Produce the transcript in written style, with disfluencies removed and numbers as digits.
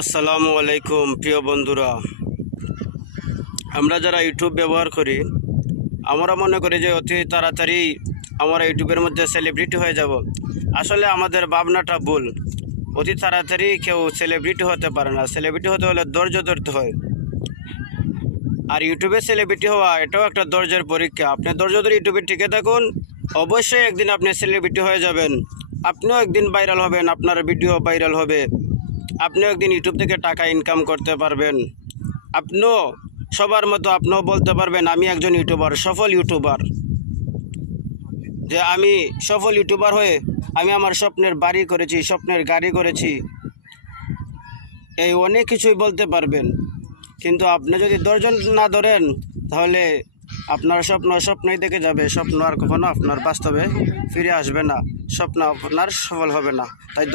আসসালামু আলাইকুম প্রিয় বন্ধুরা, আমরা যারা ইউটিউব ব্যবহার করি আমরা মনে করি যে অতি তাড়াতাড়ি আমরা ইউটিউবের মধ্যে সেলিব্রিটি হয়ে যাব। আসলে আমাদের ভাবনাটা ভুল। অতি তাড়াতাড়ি কেউ সেলিব্রিটি হতে পারে না। সেলিব্রিটি হতে হলে ধৈর্য ধরতে হয়। আর ইউটিউবে সেলিব্রিটি হওয়া এটাও একটা ধৈর্যের পরীক্ষা। আপনি ধৈর্য ধরে ইউটিউবে টিকে থাকুন, অবশ্যই একদিন আপনি সেলিব্রিটি হয়ে যাবেন। আপনিও একদিন ভাইরাল হবেন, আপনার ভিডিও ভাইরাল হবে। আপনিও একদিন ইউটিউব থেকে টাকা ইনকাম করতে পারবেন। আপনিও সবার মতো আপনিও বলতে পারবেন আমি একজন ইউটিউবার, সফল ইউটিউবার। যে আমি সফল ইউটিউবার হয়ে আমি আমার স্বপ্নের বাড়ি করেছি, স্বপ্নের গাড়ি করেছি, এই অনেক কিছুই বলতে পারবেন। কিন্তু আপনি যদি ধৈর্য না ধরেন তাহলে আপনার স্বপ্ন স্বপ্নই দেখে যাবে। স্বপ্ন আর কখনো আপনার বাস্তবে ফিরে আসবে না। স্বপ্ন আপনার সফল হবে না। তাই